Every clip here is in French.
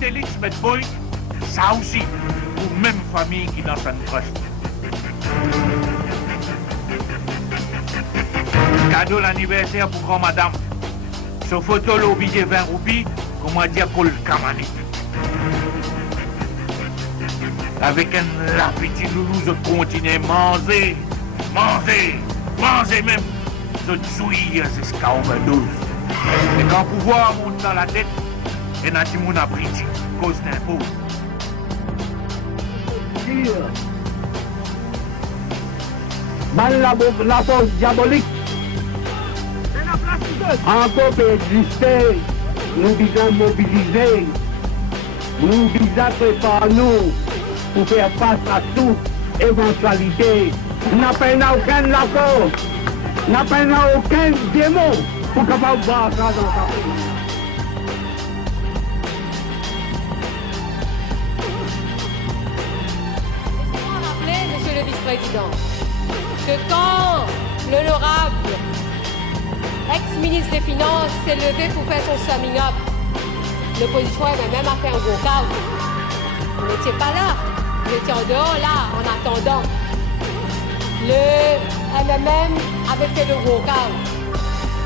Télix, Met Boy, ça aussi, pour même famille qui dans sa trust. Cadeau l'anniversaire pour grand madame. Ce photo l'obligé 20 roupies, comment dire pour le Kamani. Avec un la petit loulou, je continue à manger, manger même. Je suis jusqu'à 12. Et quand pouvoir monte dans la tête, et n'a pas mon abri, cause d'impôt. La force diabolique encore peut exister. Nous devons mobiliser. Nous devons préparer nous pour faire face à toute éventualité. N'a pas aucun accord, n'a pas aucun démon pour capable de voir ça dans sa vie. Laissez-moi rappeler, monsieur le vice-président, que quand l'honorable ex-ministre des Finances s'est levé pour faire son summing up, l'opposition avait même fait un walk-out. Vous n'étiez pas là, vous étiez en dehors là, en attendant. Le MMM avait fait le walk-out.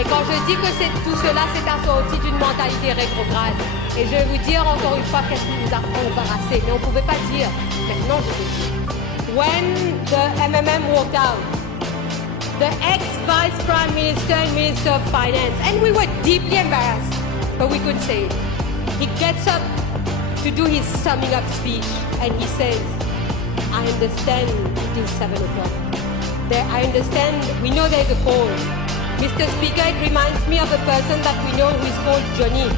Et quand je dis que tout cela s'est assorti d'une mentalité rétrograde, et je vais vous dire encore une fois qu'est-ce qui nous a embarrassés, mais on ne pouvait pas dire. Maintenant, je vais dire. When the MMM walked out, the ex-Vice Prime Minister and Minister of Finance, and we were deeply embarrassed, but we couldn't say it. He gets up to do his summing up speech, and he says, I understand it is 7 o'clock. I understand, we know there's a call. Mr. Speaker, it reminds me of a person that we know who is called Johnny.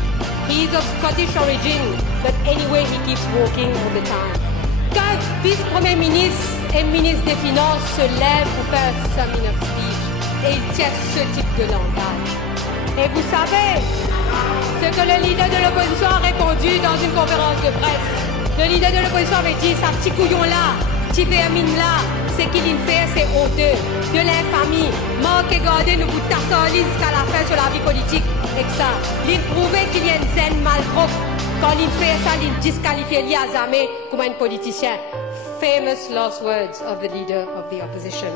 He is of Scottish origin, but anyway, he keeps walking all the time. Quand vice-premier ministre et ministre des Finances se lèvent pour faire un summing up speech, et il tient ce type de langage. Et vous savez, ce que le leader de l'opposition a répondu dans une conférence de presse. Le leader de l'opposition avait dit, ça petit couillon-là, petit vermine-là, c'est qu'il fait, c'est honteux, de l'infamie, manque et garder nous vous tasser jusqu'à la fin sur la vie politique, et que ça, il prouvait qu'il y a une scène mal propre. Quand il fait ça, il disqualifie Liazamé comme un politicien. Famous last words of the leader of the opposition.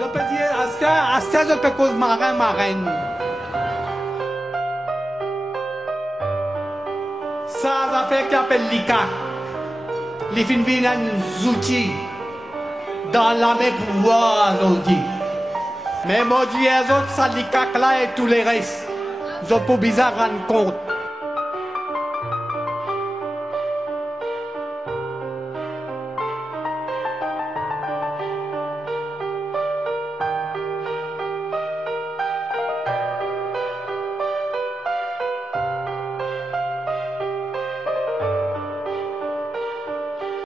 Je peux dire, à ce je peux cause marraine. Ça va faire qu'il appelle l'ICA. Les films viennent outils dans la même pouvoir, aujourd'hui. Mais moi, je dis, les autres syndicats là et tous les restes, ils ont pas bizarre rendre compte.